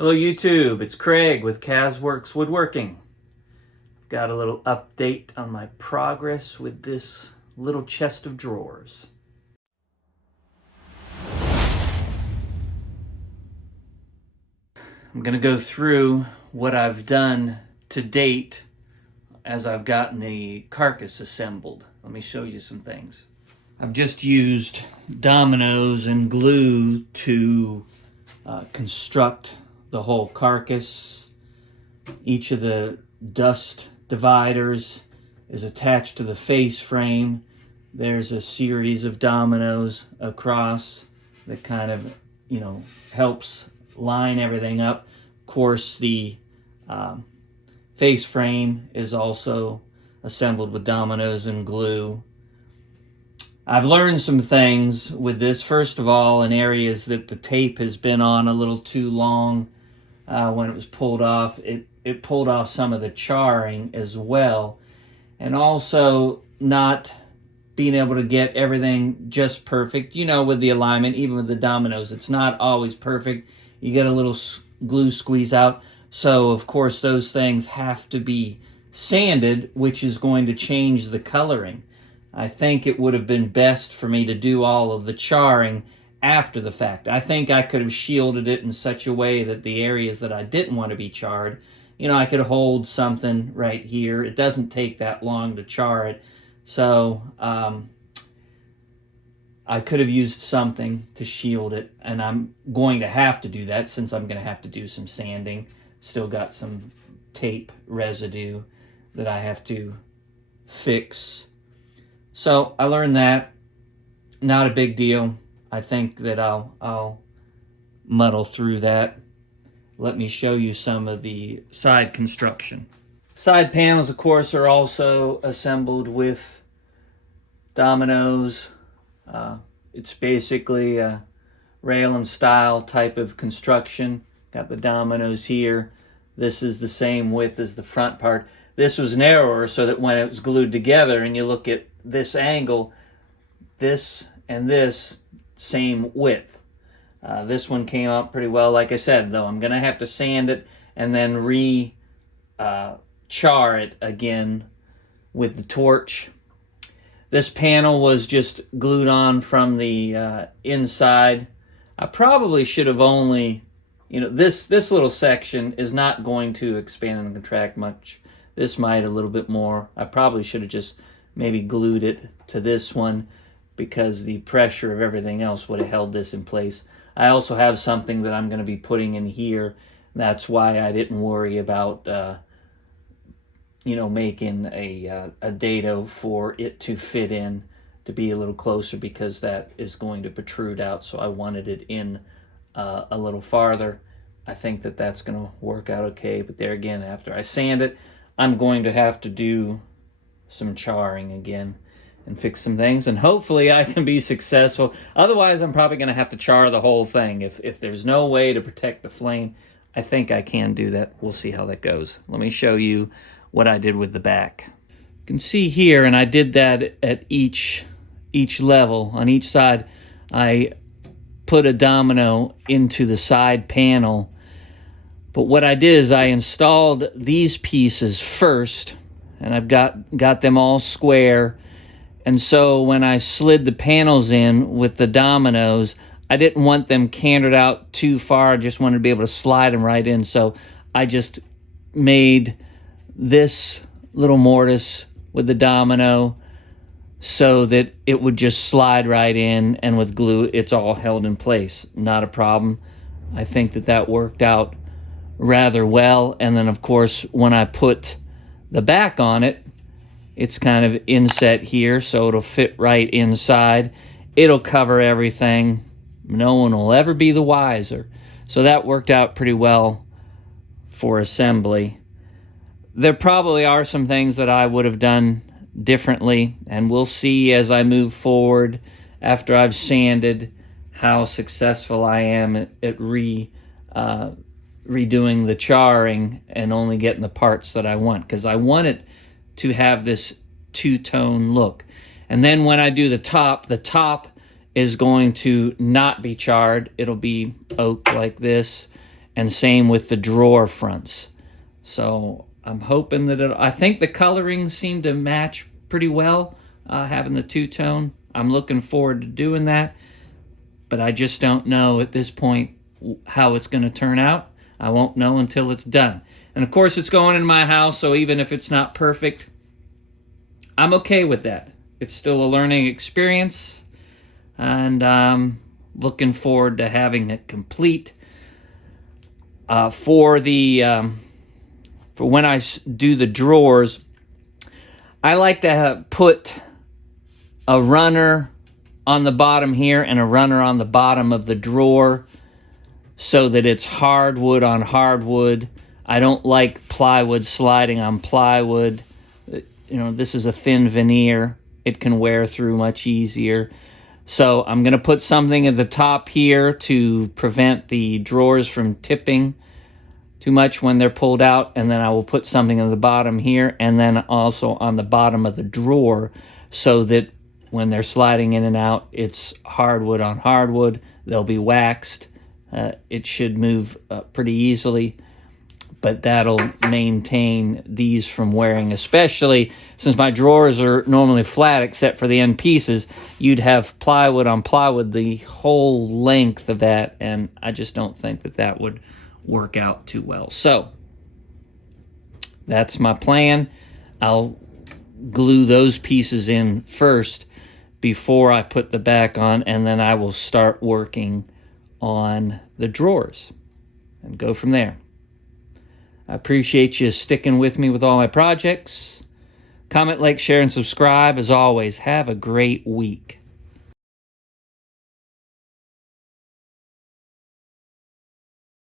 Hello YouTube, it's Craig with CasWorks Woodworking. Got a little update on my progress with this little chest of drawers. I'm going to go through what I've done to date as I've gotten the carcass assembled. Let me show you some things. I've just used dominoes and glue to construct the whole carcass. Each of the dust dividers is attached to the face frame. There's a series of dominoes across that kind of, helps line everything up. Of course, the face frame is also assembled with dominoes and glue. I've learned some things with this. First of all, in areas that the tape has been on a little too long, when it was pulled off, it pulled off some of the charring as well. And also not being able to get everything just perfect. With the alignment, even with the dominoes, it's not always perfect. You get a little glue squeeze out. So, of course, those things have to be sanded, which is going to change the coloring. I think it would have been best for me to do all of the charring after the fact. I think I could have shielded it in such a way that the areas that I didn't want to be charred, I could hold something right here. It doesn't take that long to char it. So I could have used something to shield it, and I'm going to have to do that since I'm going to have to do some sanding. Still got some tape residue that I have to fix. So I learned that. Not a big deal. I think that I'll muddle through that. Let me show you some of the side construction. Side panels, of course, are also assembled with dominoes. It's basically a rail and style type of construction. Got the dominoes here. This is the same width as the front part. This was narrower so that when it was glued together and you look at this angle, this and this same width. This one came out pretty well. Like I said, though, I'm going to have to sand it and then char it again with the torch. This panel was just glued on from the inside. I probably should have only, this little section is not going to expand and contract much. This might a little bit more. I probably should have just maybe glued it to this one, because the pressure of everything else would have held this in place. I also have something that I'm going to be putting in here. That's why I didn't worry about, making a dado for it to fit in, to be a little closer, because that is going to protrude out. So I wanted it in a little farther. I think that that's going to work out okay. But there again, after I sand it, I'm going to have to do some charring again and fix some things, and hopefully I can be successful. Otherwise, I'm probably going to have to char the whole thing. If there's no way to protect the flame, I think I can do that. We'll see how that goes. Let me show you what I did with the back. You can see here, and I did that at each level. On each side, I put a domino into the side panel. But what I did is I installed these pieces first, and I've got them all square. And so when I slid the panels in with the dominoes, I didn't want them cantered out too far. I just wanted to be able to slide them right in. So I just made this little mortise with the domino so that it would just slide right in, and with glue, it's all held in place. Not a problem. I think that worked out rather well. And then, of course, when I put the back on it, it's kind of inset here, so it'll fit right inside. It'll cover everything. No one will ever be the wiser. So that worked out pretty well for assembly. There probably are some things that I would have done differently, and we'll see as I move forward after I've sanded how successful I am at redoing the charring and only getting the parts that I want, because I want it to have this two-tone look. And then when I do the top is going to not be charred. It'll be oak like this, and same with the drawer fronts. So I'm hoping that I think the coloring seemed to match pretty well, having the two-tone. I'm looking forward to doing that, but I just don't know at this point how it's going to turn out. I won't know until it's done. And of course, it's going in my house, so even if it's not perfect, I'm okay with that. It's still a learning experience, and I'm looking forward to having it complete. For when I do the drawers, I like to put a runner on the bottom here and a runner on the bottom of the drawer so that it's hardwood on hardwood. I don't like plywood sliding on plywood. This is a thin veneer. It can wear through much easier. So I'm going to put something at the top here to prevent the drawers from tipping too much when they're pulled out, and then I will put something at the bottom here and then also on the bottom of the drawer so that when they're sliding in and out, it's hardwood on hardwood. They'll be waxed. It should move pretty easily, but that'll maintain these from wearing, especially since my drawers are normally flat except for the end pieces. You'd have plywood on plywood the whole length of that, and I just don't think that would work out too well. So that's my plan. I'll glue those pieces in first before I put the back on, and then I will start working on the drawers and go from there. I appreciate you sticking with me with all my projects. Comment, like, share, and subscribe. As always, have a great week.